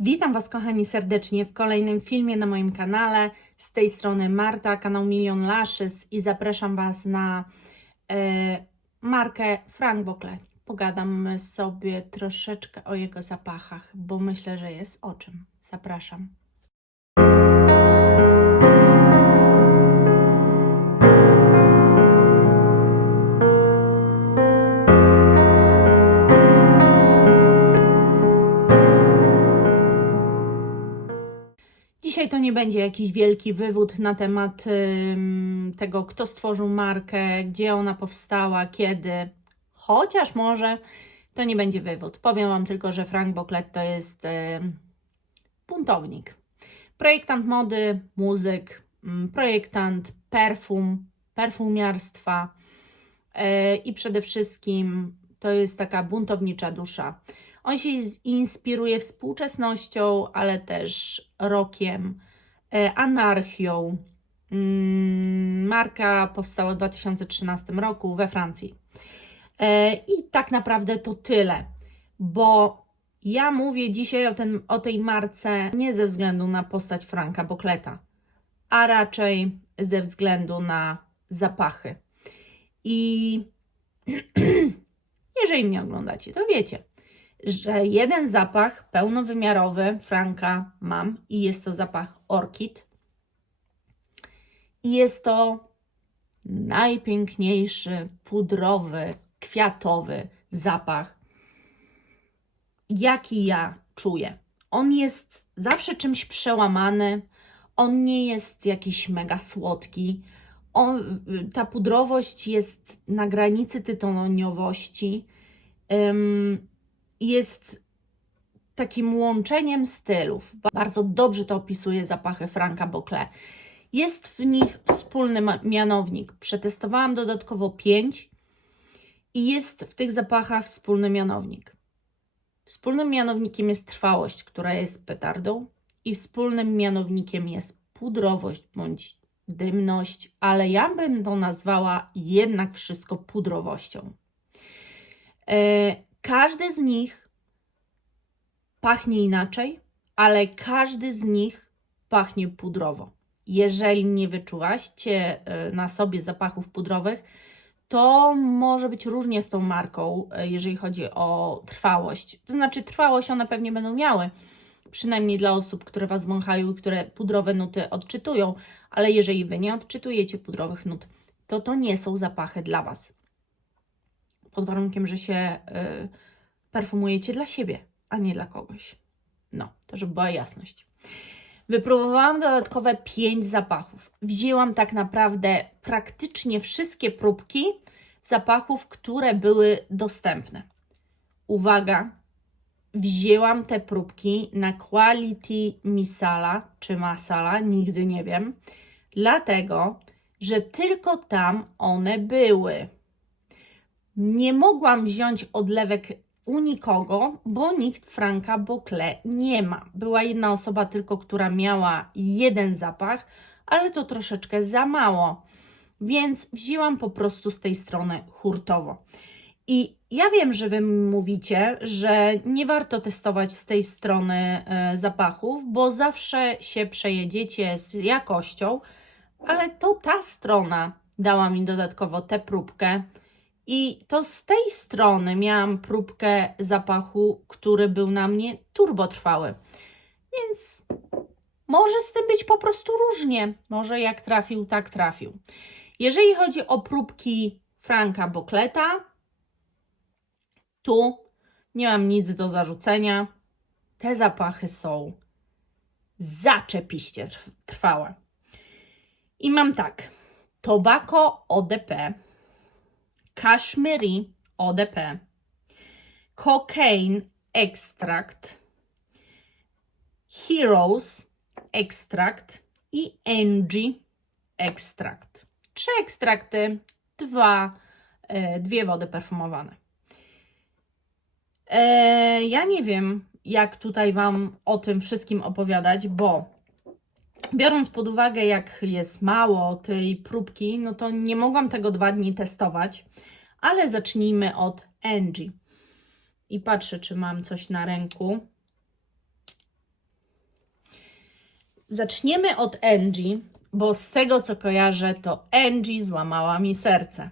Witam Was, kochani, serdecznie w kolejnym filmie na moim kanale. Z tej strony Marta, kanał Million Lashes i zapraszam Was na markę Frank Boclet. Pogadamy sobie troszeczkę o jego zapachach, bo myślę, że jest o czym. Zapraszam. Dzisiaj to nie będzie jakiś wielki wywód na temat tego, kto stworzył markę, gdzie ona powstała, kiedy. Chociaż może to nie będzie wywód. Powiem Wam tylko, że Frank Boclet to jest buntownik. Projektant mody, muzyk, projektant perfumiarstwa i przede wszystkim to jest taka buntownicza dusza. On się inspiruje współczesnością, ale też rockiem, anarchią. Marka powstała w 2013 roku we Francji. I tak naprawdę to tyle, bo ja mówię dzisiaj o tej marce nie ze względu na postać Franka Bocleta, a raczej ze względu na zapachy. I jeżeli mnie oglądacie, to wiecie, że jeden zapach pełnowymiarowy Franka mam i jest to zapach Orchid. I jest to najpiękniejszy, pudrowy, kwiatowy zapach, jaki ja czuję. On jest zawsze czymś przełamany, on nie jest jakiś mega słodki. Ta pudrowość jest na granicy tytoniowości. Jest takim łączeniem stylów. Bardzo dobrze to opisuje zapachy Franka Boclet. Jest w nich wspólny mianownik. Przetestowałam dodatkowo 5 i jest w tych zapachach wspólny mianownik. Wspólnym mianownikiem jest trwałość, która jest petardą, i wspólnym mianownikiem jest pudrowość bądź dymność, ale ja bym to nazwała jednak wszystko pudrowością. Każdy z nich pachnie inaczej, ale każdy z nich pachnie pudrowo. Jeżeli nie wyczułaście na sobie zapachów pudrowych, to może być różnie z tą marką, jeżeli chodzi o trwałość. To znaczy trwałość one pewnie będą miały, przynajmniej dla osób, które Was wąchają i które pudrowe nuty odczytują, ale jeżeli Wy nie odczytujecie pudrowych nut, to nie są zapachy dla Was. Pod warunkiem, że się perfumujecie dla siebie, a nie dla kogoś. No, to żeby była jasność. Wypróbowałam dodatkowe 5 zapachów. Wzięłam tak naprawdę praktycznie wszystkie próbki zapachów, które były dostępne. Uwaga, wzięłam te próbki na Quality Misala czy Masala, nigdy nie wiem, dlatego, że tylko tam one były. Nie mogłam wziąć odlewek u nikogo, bo nikt Franka Boclet nie ma. Była jedna osoba tylko, która miała jeden zapach, ale to troszeczkę za mało, więc wzięłam po prostu z tej strony hurtowo. I ja wiem, że Wy mówicie, że nie warto testować z tej strony zapachów, bo zawsze się przejedziecie z jakością, ale to ta strona dała mi dodatkowo tę próbkę. I to z tej strony miałam próbkę zapachu, który był na mnie turbotrwały. Więc może z tym być po prostu różnie. Może jak trafił, tak trafił. Jeżeli chodzi o próbki Franka Bocleta, tu nie mam nic do zarzucenia. Te zapachy są zaczepiście trwałe. I mam tak. Tobacco ODP, Kashmiri ODP, Cocaine Extract, Heroes Extract i Angie Extract. 3 ekstrakty, 2 wody perfumowane. Ja nie wiem, jak tutaj Wam o tym wszystkim opowiadać, bo biorąc pod uwagę, jak jest mało tej próbki, no to nie mogłam tego 2 dni testować, ale zacznijmy od Angie. I patrzę, czy mam coś na ręku. Zaczniemy od Angie, bo z tego co kojarzę, to Angie złamała mi serce.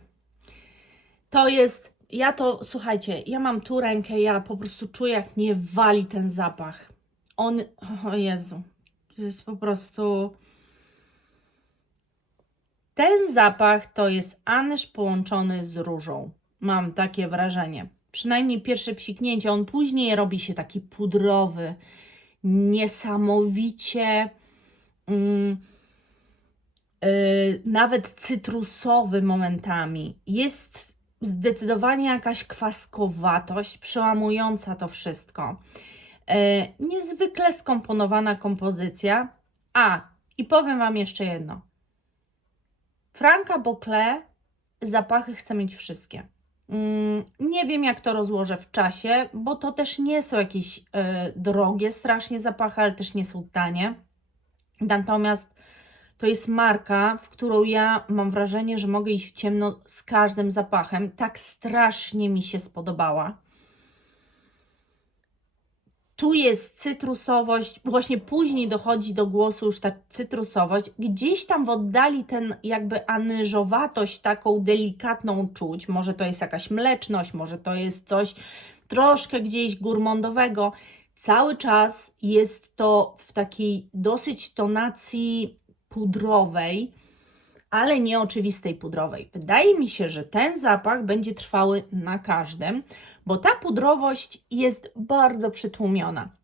To jest, słuchajcie, ja mam tu rękę, ja po prostu czuję, jak mnie wali ten zapach. O Jezu, to jest po prostu... Ten zapach to jest anyż połączony z różą. Mam takie wrażenie. Przynajmniej pierwsze psiknięcie, on później robi się taki pudrowy, niesamowicie... nawet cytrusowy momentami. Jest zdecydowanie jakaś kwaskowatość przełamująca to wszystko. Niezwykle skomponowana kompozycja. I powiem Wam jeszcze jedno. Franka Boclet zapachy chce mieć wszystkie. Nie wiem, jak to rozłożę w czasie, bo to też nie są jakieś drogie strasznie zapachy, ale też nie są tanie. Natomiast to jest marka, w którą ja mam wrażenie, że mogę iść w ciemno z każdym zapachem. Tak strasznie mi się spodobała. Tu jest cytrusowość, właśnie później dochodzi do głosu już ta cytrusowość. Gdzieś tam w oddali ten jakby anyżowatość taką delikatną czuć. Może to jest jakaś mleczność, może to jest coś troszkę gdzieś gourmandowego. Cały czas jest to w takiej dosyć tonacji pudrowej, ale nieoczywistej pudrowej. Wydaje mi się, że ten zapach będzie trwały na każdym, bo ta pudrowość jest bardzo przytłumiona.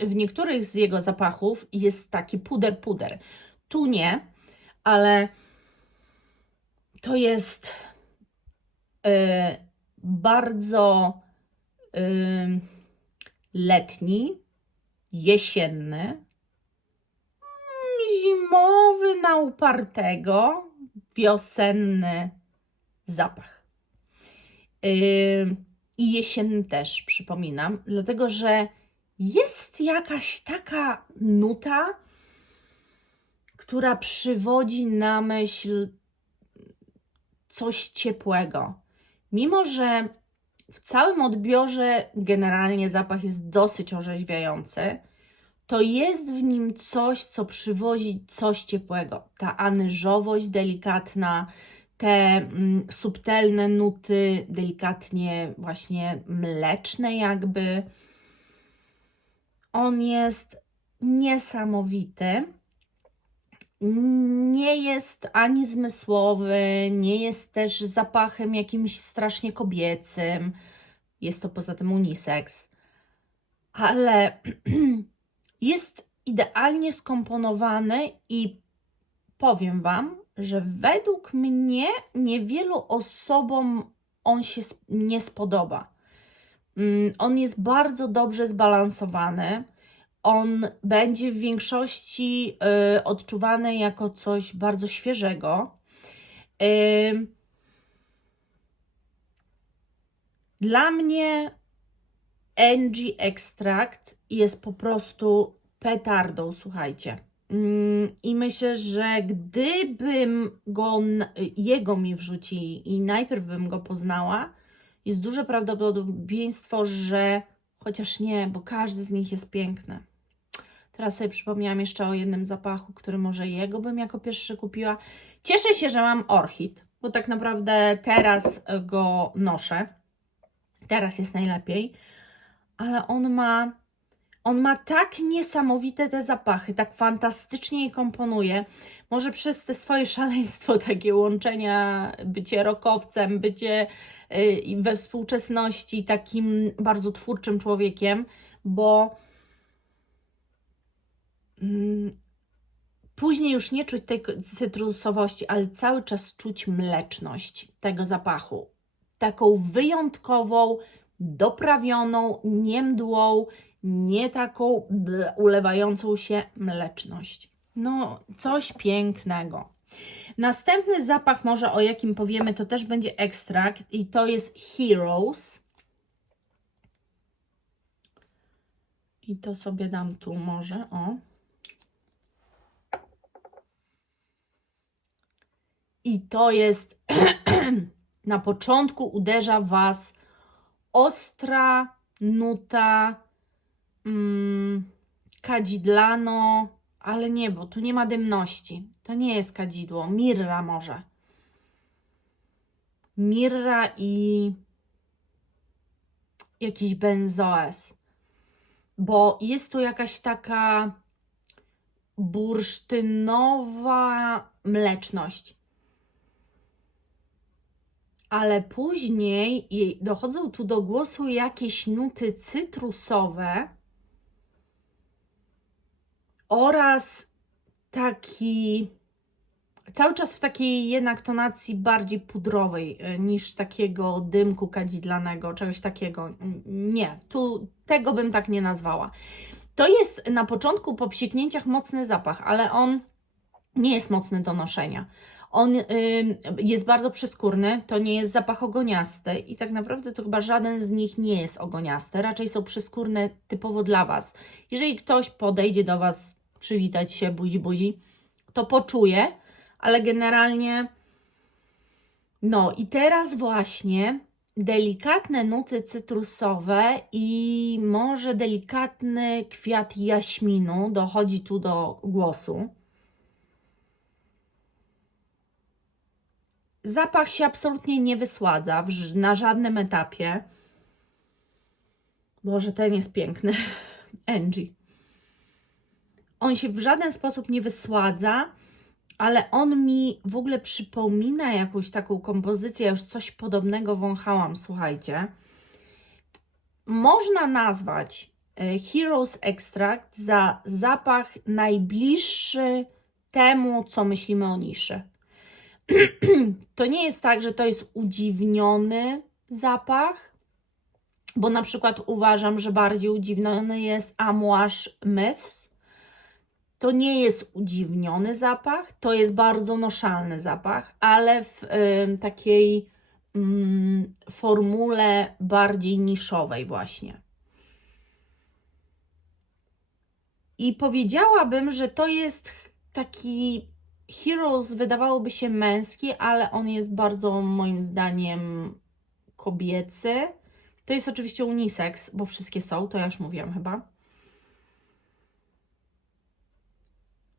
W niektórych z jego zapachów jest taki puder. Tu nie, ale to jest bardzo letni, jesienny, zimowy na upartego, wiosenny zapach. I jesienny też, przypominam, dlatego że jest jakaś taka nuta, która przywodzi na myśl coś ciepłego. Mimo że w całym odbiorze generalnie zapach jest dosyć orzeźwiający, to jest w nim coś, co przywozi coś ciepłego. Ta anyżowość delikatna, te subtelne nuty, delikatnie właśnie mleczne jakby. On jest niesamowity. Nie jest ani zmysłowy, nie jest też zapachem jakimś strasznie kobiecym. Jest to poza tym unisex. Ale jest idealnie skomponowany i powiem Wam, że według mnie niewielu osobom on się nie spodoba. On jest bardzo dobrze zbalansowany. On będzie w większości odczuwany jako coś bardzo świeżego. Dla mnie Angie Extract jest po prostu petardą, słuchajcie. I myślę, że gdybym jego mi wrzucili i najpierw bym go poznała, jest duże prawdopodobieństwo, że chociaż nie, bo każdy z nich jest piękny. Teraz sobie przypomniałam jeszcze o jednym zapachu, który może jego bym jako pierwszy kupiła. Cieszę się, że mam Orchid, bo tak naprawdę teraz go noszę. Teraz jest najlepiej. Ale on ma tak niesamowite te zapachy, tak fantastycznie je komponuje. Może przez te swoje szaleństwo, takie łączenia, bycie rockowcem, bycie we współczesności takim bardzo twórczym człowiekiem, bo później już nie czuć tej cytrusowości, ale cały czas czuć mleczność tego zapachu. Taką wyjątkową, doprawioną, nie mdłą, nie taką ulewającą się mleczność. No, coś pięknego. Następny zapach, może o jakim powiemy, to też będzie ekstrakt i to jest Heroes. I to sobie dam tu może, o. I to jest, na początku uderza Was ostra nuta kadzidlano, ale nie, bo tu nie ma dymności. To nie jest kadzidło. Mirra może. Mirra i jakiś benzoes. Bo jest tu jakaś taka bursztynowa mleczność. Ale później dochodzą tu do głosu jakieś nuty cytrusowe oraz taki cały czas w takiej jednak tonacji bardziej pudrowej niż takiego dymku kadzidlanego, czegoś takiego. Nie, tu tego bym tak nie nazwała. To jest na początku po psiknięciach mocny zapach, ale on nie jest mocny do noszenia. On jest bardzo przyskórny, to nie jest zapach ogoniasty i tak naprawdę to chyba żaden z nich nie jest ogoniasty, raczej są przyskórne typowo dla Was. Jeżeli ktoś podejdzie do Was, przywitać się, buzi, buzi, to poczuje, ale generalnie no i teraz właśnie delikatne nuty cytrusowe i może delikatny kwiat jaśminu dochodzi tu do głosu. Zapach się absolutnie nie wysładza na żadnym etapie. Boże, ten jest piękny. Angie. On się w żaden sposób nie wysładza, ale on mi w ogóle przypomina jakąś taką kompozycję, już coś podobnego wąchałam, słuchajcie. Można nazwać Heroes Extract za zapach najbliższy temu, co myślimy o niszy. To nie jest tak, że to jest udziwniony zapach, bo na przykład uważam, że bardziej udziwniony jest Amouage Myths. To nie jest udziwniony zapach, to jest bardzo noszalny zapach, ale w takiej formule bardziej niszowej właśnie. I powiedziałabym, że to jest taki Heroes, wydawałoby się męski, ale on jest bardzo moim zdaniem kobiecy. To jest oczywiście unisex, bo wszystkie są, to ja już mówiłam chyba.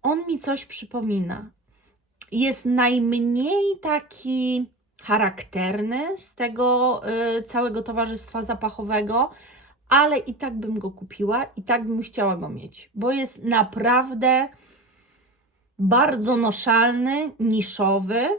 On mi coś przypomina. Jest najmniej taki charakterny z tego całego towarzystwa zapachowego, ale i tak bym go kupiła, i tak bym chciała go mieć, bo jest naprawdę bardzo noszalny, niszowy,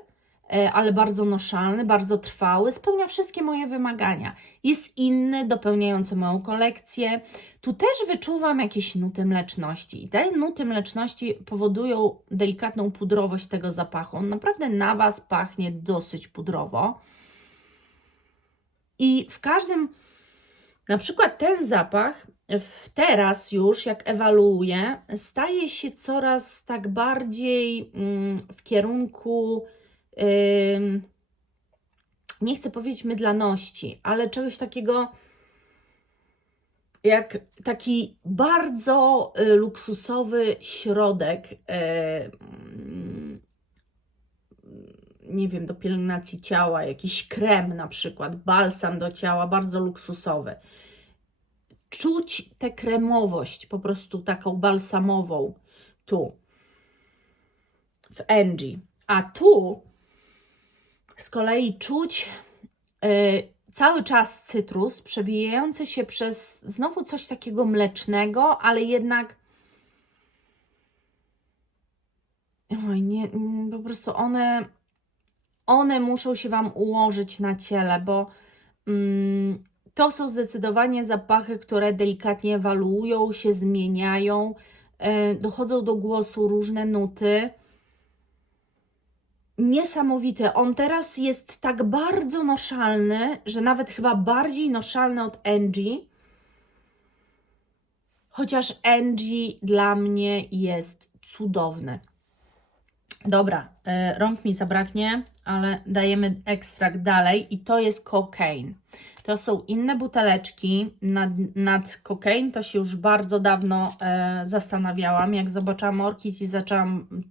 ale bardzo noszalny, bardzo trwały, spełnia wszystkie moje wymagania. Jest inny, dopełniający moją kolekcję. Tu też wyczuwam jakieś nuty mleczności i te nuty mleczności powodują delikatną pudrowość tego zapachu. On naprawdę na Was pachnie dosyć pudrowo. I w każdym, na przykład ten zapach teraz już, jak ewaluuję, staje się coraz tak bardziej w kierunku, nie chcę powiedzieć mydlaności, ale czegoś takiego jak taki bardzo luksusowy środek, nie wiem, do pielęgnacji ciała, jakiś krem na przykład, balsam do ciała, bardzo luksusowy. Czuć tę kremowość, po prostu taką balsamową tu, w Angie. A tu z kolei czuć cały czas cytrus przebijający się przez znowu coś takiego mlecznego, ale jednak oj, nie, po prostu one muszą się Wam ułożyć na ciele, bo to są zdecydowanie zapachy, które delikatnie ewaluują się, zmieniają, dochodzą do głosu różne nuty. Niesamowity. On teraz jest tak bardzo noszalny, że nawet chyba bardziej noszalny od Angie. Chociaż Angie dla mnie jest cudowny. Dobra, rąk mi zabraknie, ale dajemy ekstrakt dalej i to jest Cocaine. To są inne buteleczki. Nad Cocaine to się już bardzo dawno zastanawiałam. Jak zobaczyłam orkids i zaczęłam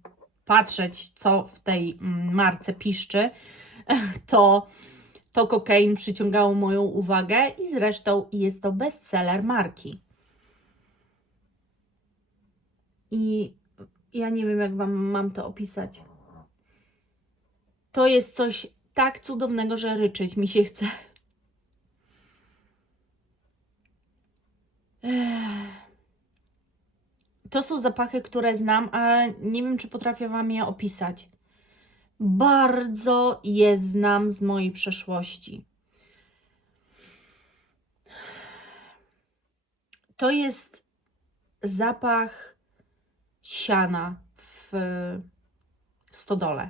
patrzeć, co w tej marce piszczy, to Cocaine przyciągało moją uwagę i zresztą jest to bestseller marki. I Ja nie wiem, jak Wam mam to opisać. To jest coś tak cudownego, że ryczeć mi się chce. To są zapachy, które znam, a nie wiem, czy potrafię Wam je opisać. Bardzo je znam z mojej przeszłości. To jest zapach siana w stodole.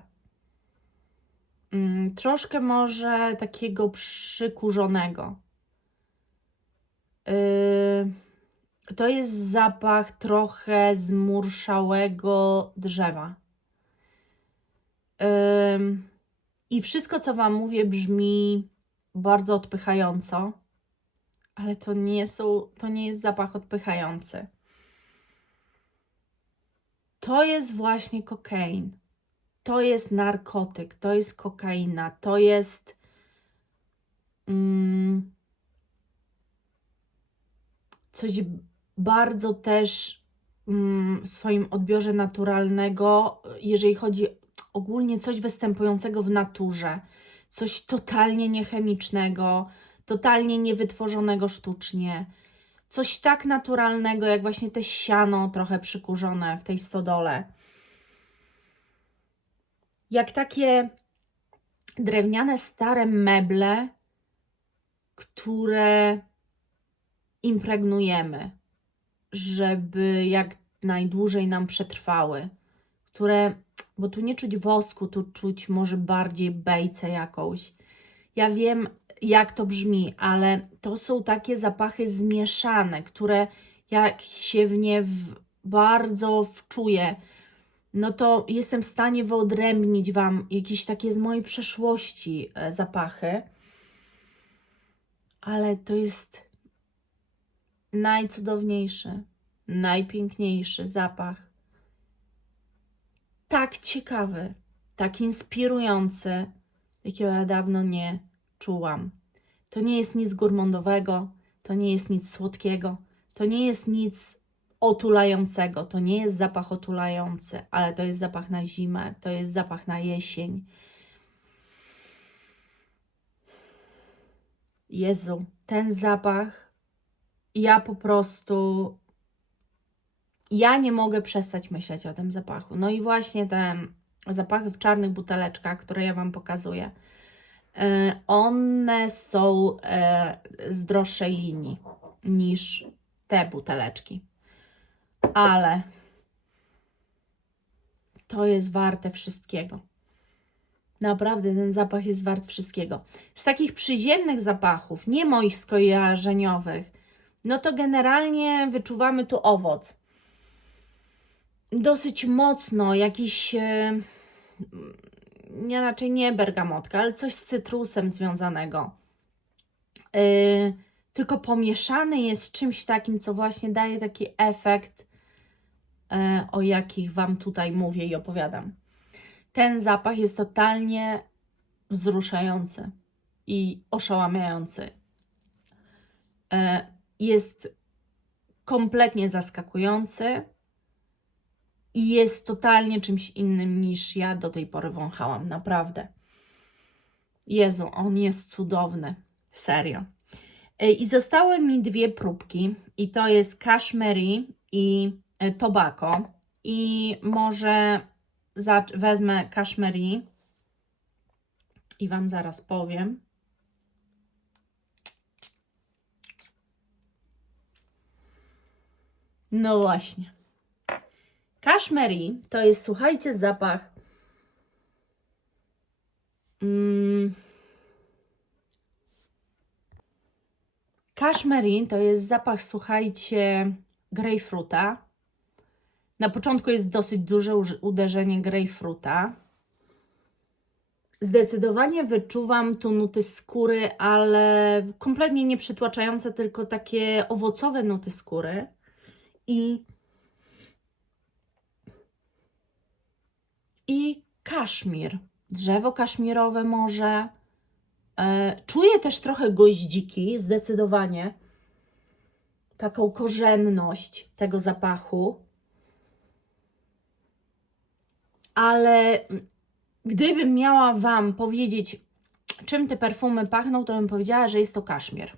Troszkę może takiego przykurzonego. To jest zapach trochę zmurszałego drzewa. I wszystko, co Wam mówię, brzmi bardzo odpychająco, ale to nie jest zapach odpychający. To jest właśnie kokain. To jest narkotyk, to jest kokaina, to jest coś bardzo też w swoim odbiorze naturalnego, jeżeli chodzi ogólnie coś występującego w naturze, coś totalnie niechemicznego, totalnie niewytworzonego sztucznie, coś tak naturalnego, jak właśnie te siano trochę przykurzone w tej stodole. Jak takie drewniane, stare meble, które impregnujemy, żeby jak najdłużej nam przetrwały, bo tu nie czuć wosku, tu czuć może bardziej bejcę jakąś. Ja wiem, jak to brzmi, ale to są takie zapachy zmieszane, które jak się w nie bardzo wczuję, no to jestem w stanie wyodrębnić Wam jakieś takie z mojej przeszłości zapachy, ale to jest najcudowniejszy, najpiękniejszy zapach. Tak ciekawy, tak inspirujący, jakiego ja dawno nie czułam. To nie jest nic gurmandowego, to nie jest nic słodkiego, to nie jest nic otulającego, to nie jest zapach otulający, ale to jest zapach na zimę, to jest zapach na jesień. Jezu, ten zapach, ja nie mogę przestać myśleć o tym zapachu. No i właśnie te zapachy w czarnych buteleczkach, które ja Wam pokazuję, one są z droższej linii niż te buteleczki. Ale to jest warte wszystkiego. Naprawdę ten zapach jest wart wszystkiego. Z takich przyziemnych zapachów, nie moich skojarzeniowych, no to generalnie wyczuwamy tu owoc. Dosyć mocno jakiś, raczej nie bergamotka, ale coś z cytrusem związanego. Tylko pomieszany jest z czymś takim, co właśnie daje taki efekt, o jakich Wam tutaj mówię i opowiadam. Ten zapach jest totalnie wzruszający i oszałamiający. Jest kompletnie zaskakujący i jest totalnie czymś innym niż ja do tej pory wąchałam, naprawdę. Jezu, on jest cudowny, serio. I zostały mi dwie próbki i to jest Cashmere i Tobacco i może wezmę Cashmere i Wam zaraz powiem. No właśnie. Cashmere to jest, słuchajcie, zapach Cashmere to jest zapach, słuchajcie, grejpfruta. Na początku jest dosyć duże uderzenie grejpfruta. Zdecydowanie wyczuwam tu nuty skóry, ale kompletnie nie przytłaczające, tylko takie owocowe nuty skóry. I kaszmir, drzewo kaszmirowe może. Czuję też trochę goździki, zdecydowanie. Taką korzenność tego zapachu. ale gdybym miała Wam powiedzieć, czym te perfumy pachną, to bym powiedziała, że jest to kaszmir.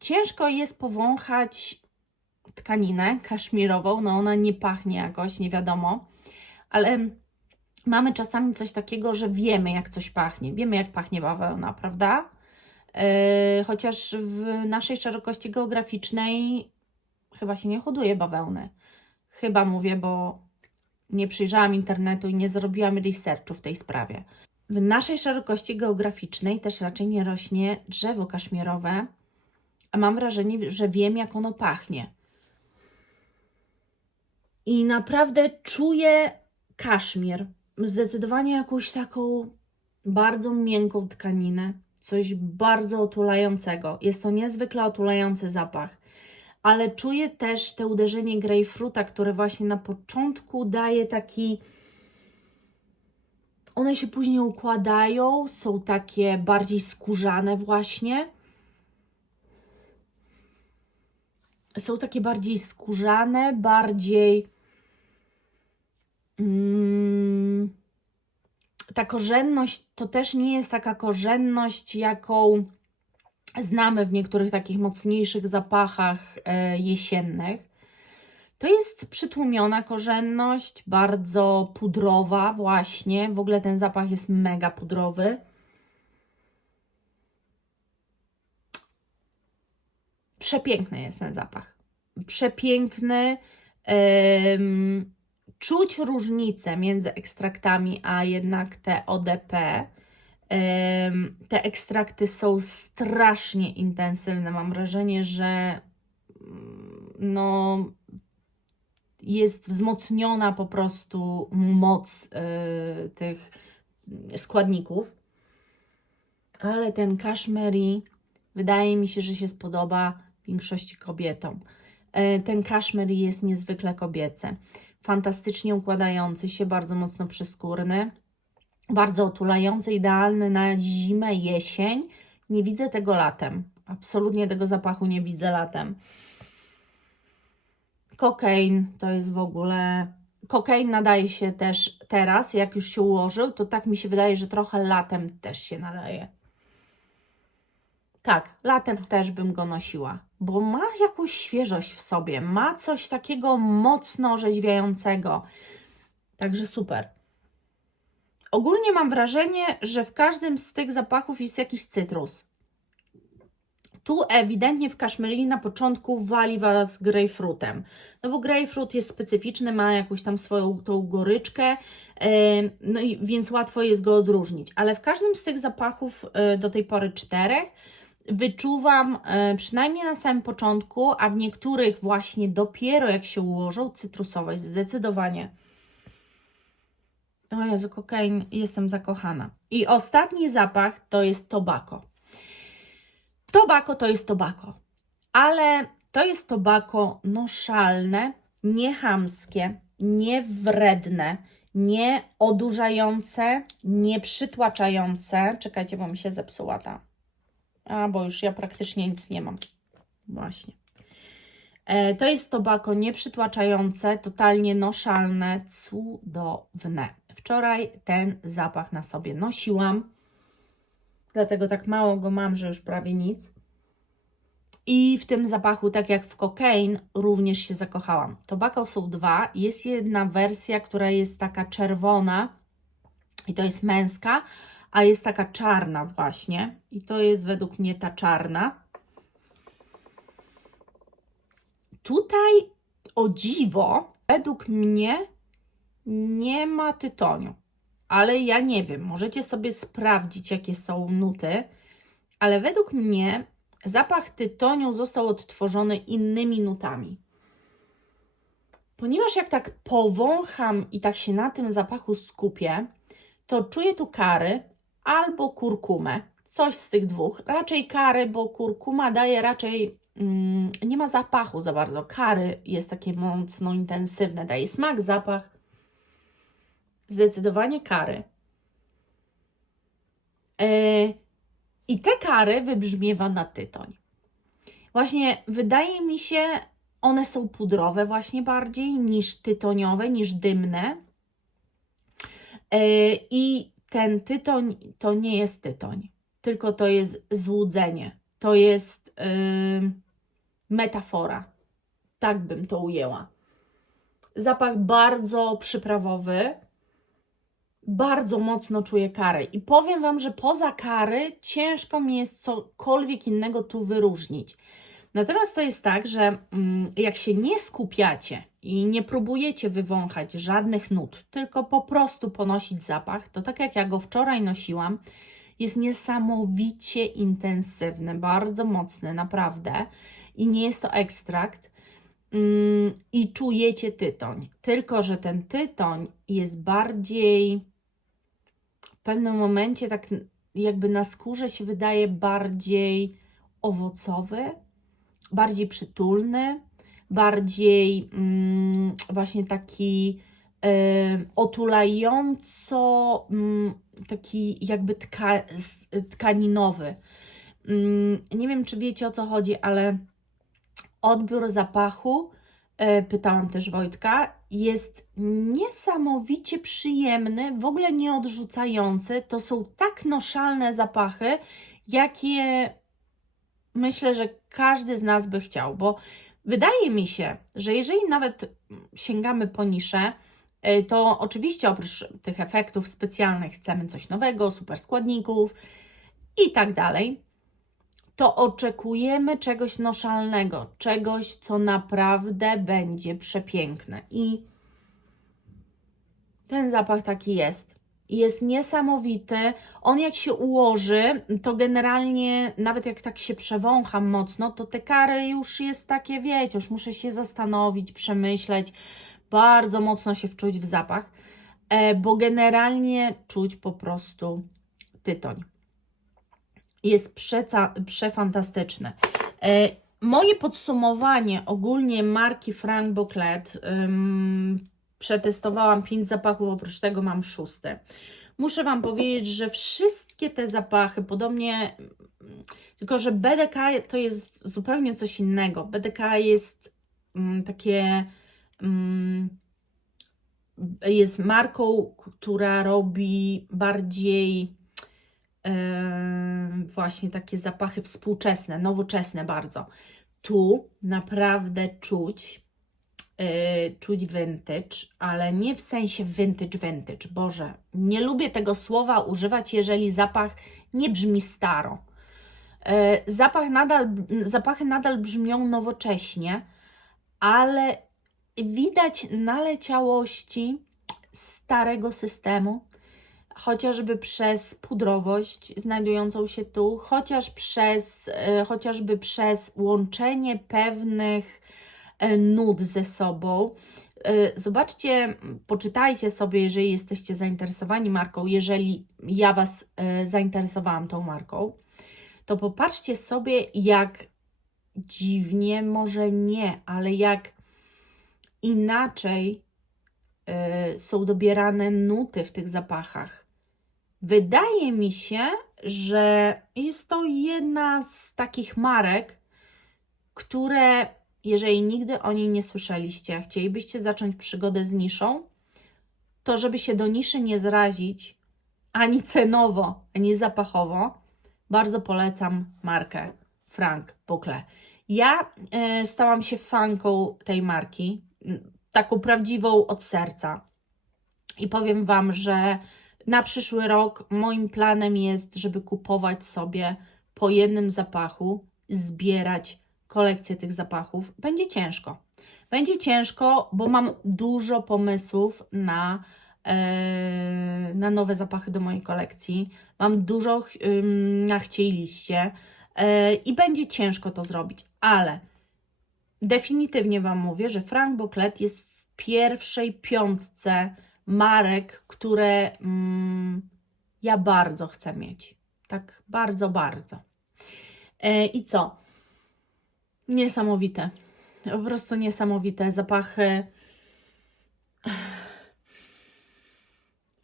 Ciężko jest powąchać tkaninę kaszmirową, no ona nie pachnie jakoś, nie wiadomo, ale mamy czasami coś takiego, że wiemy, jak coś pachnie. Wiemy, jak pachnie bawełna, prawda? Chociaż w naszej szerokości geograficznej chyba się nie hoduje bawełny. Chyba mówię, bo nie przyjrzałam internetu i nie zrobiłam researchu w tej sprawie. W naszej szerokości geograficznej też raczej nie rośnie drzewo kaszmirowe, a mam wrażenie, że wiem, jak ono pachnie. I naprawdę czuję kaszmir. Zdecydowanie jakąś taką bardzo miękką tkaninę. Coś bardzo otulającego. Jest to niezwykle otulający zapach. Ale czuję też te uderzenie grejpfruta, które właśnie na początku daje taki... One się później układają, są takie bardziej skórzane właśnie. Są takie bardziej skórzane, bardziej... ta korzenność to też nie jest taka korzenność, jaką znamy w niektórych takich mocniejszych zapachach jesiennych. To jest przytłumiona korzenność, bardzo pudrowa właśnie. W ogóle ten zapach jest mega pudrowy. Przepiękny jest ten zapach. Przepiękny. Czuć różnicę między ekstraktami, a jednak te ODP. Te ekstrakty są strasznie intensywne. Mam wrażenie, że no, jest wzmocniona po prostu moc tych składników. Ale ten kaszmiri wydaje mi się, że się spodoba większości kobietom. Ten kaszmiri jest niezwykle kobiecy. Fantastycznie układający się, bardzo mocno przyskórny. Bardzo otulający, idealny na zimę, jesień. Nie widzę tego latem. Absolutnie tego zapachu nie widzę latem. Kokain to jest w ogóle... Kokain nadaje się też teraz, jak już się ułożył, to tak mi się wydaje, że trochę latem też się nadaje. Tak, latem też bym go nosiła, bo ma jakąś świeżość w sobie, ma coś takiego mocno orzeźwiającego. Także super. Ogólnie mam wrażenie, że w każdym z tych zapachów jest jakiś cytrus. Tu ewidentnie w kaszmiri na początku wali Was grejpfrutem. No bo grejpfrut jest specyficzny, ma jakąś tam swoją tą goryczkę, no i więc łatwo jest go odróżnić. Ale w każdym z tych zapachów, do tej pory 4, wyczuwam przynajmniej na samym początku, a w niektórych właśnie dopiero jak się ułożą, cytrusowość, zdecydowanie. O Jezu, kokain, jestem zakochana. I ostatni zapach to jest tobacco. Tobacco to jest tobacco, ale to jest tobacco noszalne, niechamskie, niewredne, nie odurzające, nie przytłaczające. Czekajcie, bo mi się zepsuła ta. Bo już ja praktycznie nic nie mam. Właśnie. To jest tobacco nieprzytłaczające, totalnie noszalne, cudowne. Wczoraj ten zapach na sobie nosiłam, dlatego tak mało go mam, że już prawie nic. I w tym zapachu, tak jak w kokain, również się zakochałam. Tobacco są 2. Jest jedna wersja, która jest taka czerwona i to jest męska, a jest taka czarna właśnie. I to jest według mnie ta czarna. Tutaj, o dziwo, według mnie nie ma tytoniu. Ale ja nie wiem, możecie sobie sprawdzić, jakie są nuty, ale według mnie zapach tytoniu został odtworzony innymi nutami. Ponieważ jak tak powącham i tak się na tym zapachu skupię, to czuję tu kary albo kurkumę. Coś z tych dwóch. Raczej kary, bo kurkuma daje raczej... nie ma zapachu za bardzo. Kary jest takie mocno intensywne. Daje smak, zapach. Zdecydowanie kary. I te kary wybrzmiewa na tytoń. Właśnie wydaje mi się, One są pudrowe właśnie bardziej niż tytoniowe, niż dymne. I ten tytoń to nie jest tytoń, tylko to jest złudzenie. To jest metafora. Tak bym to ujęła. Zapach bardzo przyprawowy, bardzo mocno czuję karę. I powiem Wam, że poza kary ciężko mi jest cokolwiek innego tu wyróżnić. Natomiast to jest tak, że jak się nie skupiacie i nie próbujecie wywąchać żadnych nut, tylko po prostu ponosić zapach, to tak jak ja go wczoraj nosiłam, jest niesamowicie intensywny, bardzo mocny, naprawdę. I nie jest to ekstrakt. I czujecie tytoń. Tylko że ten tytoń jest bardziej w pewnym momencie tak jakby na skórze się wydaje bardziej owocowy, bardziej przytulny, bardziej właśnie taki otulająco, taki jakby tkaninowy. Nie wiem, czy wiecie, o co chodzi, ale odbiór zapachu, pytałam też Wojtka, jest niesamowicie przyjemny, w ogóle nie odrzucający. To są tak noszalne zapachy, jakie myślę, że każdy z nas by chciał, bo wydaje mi się, że jeżeli nawet sięgamy po niszę, to oczywiście oprócz tych efektów specjalnych chcemy coś nowego, super składników i tak dalej, to oczekujemy czegoś noszalnego, czegoś, co naprawdę będzie przepiękne. I ten zapach taki jest. Jest niesamowity. On jak się ułoży, to generalnie nawet jak tak się przewącham mocno, to te kary już jest takie, wiecie, już muszę się zastanowić, przemyśleć, bardzo mocno się wczuć w zapach, bo generalnie czuć po prostu tytoń. Jest przefantastyczne. Moje podsumowanie ogólnie marki Franck Bo Clet, przetestowałam 5 zapachów, oprócz tego mam 6. Muszę Wam powiedzieć, że wszystkie te zapachy, podobnie, tylko że BDK to jest zupełnie coś innego. BDK jest takie, jest marką, która robi bardziej właśnie takie zapachy współczesne, nowoczesne bardzo. Tu naprawdę czuć vintage, ale nie w sensie vintage. Boże, nie lubię tego słowa używać, jeżeli zapach nie brzmi staro. Zapachy nadal brzmią nowocześnie, ale widać naleciałości starego systemu, chociażby przez pudrowość znajdującą się tu, chociażby przez łączenie pewnych nut ze sobą. Zobaczcie, poczytajcie sobie, jeżeli jesteście zainteresowani marką, jeżeli ja Was zainteresowałam tą marką, to popatrzcie sobie, jak dziwnie, może nie, ale jak inaczej są dobierane nuty w tych zapachach. Wydaje mi się, że jest to jedna z takich marek, które, jeżeli nigdy o niej nie słyszeliście, a chcielibyście zacząć przygodę z niszą, to żeby się do niszy nie zrazić ani cenowo, ani zapachowo, bardzo polecam markę Franck Bo Clet. Ja stałam się fanką tej marki, taką prawdziwą od serca. I powiem Wam, że na przyszły rok moim planem jest, żeby kupować sobie po jednym zapachu, zbierać kolekcję tych zapachów. Będzie ciężko. Będzie ciężko, bo mam dużo pomysłów na nowe zapachy do mojej kolekcji. Mam dużo na chciej liście i będzie ciężko to zrobić, ale definitywnie Wam mówię, że Franck Bo Clet jest w pierwszej 5 marek, które ja bardzo chcę mieć. Tak bardzo, bardzo. I co? Niesamowite. Po prostu niesamowite zapachy.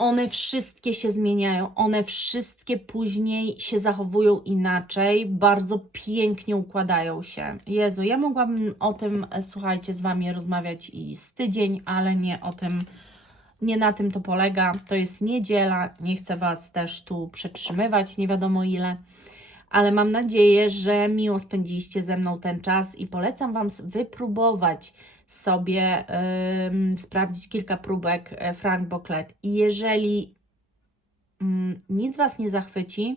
one wszystkie się zmieniają, one wszystkie później się zachowują inaczej, bardzo pięknie układają się. Jezu, ja mogłabym o tym, słuchajcie, z Wami rozmawiać i z tydzień, ale nie o tym, nie na tym to polega. To jest niedziela, nie chcę Was też tu przetrzymywać, nie wiadomo ile, ale mam nadzieję, że miło spędziliście ze mną ten czas i polecam Wam wypróbować sobie, sprawdzić kilka próbek Frank Boclet. I jeżeli nic Was nie zachwyci,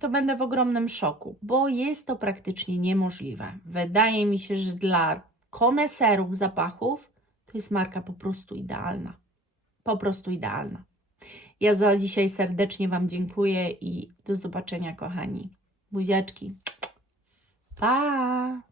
to będę w ogromnym szoku, bo jest to praktycznie niemożliwe. Wydaje mi się, że dla koneserów zapachów to jest marka po prostu idealna. Po prostu idealna. Ja za dzisiaj serdecznie Wam dziękuję i do zobaczenia, kochani. Buziaczki. Pa!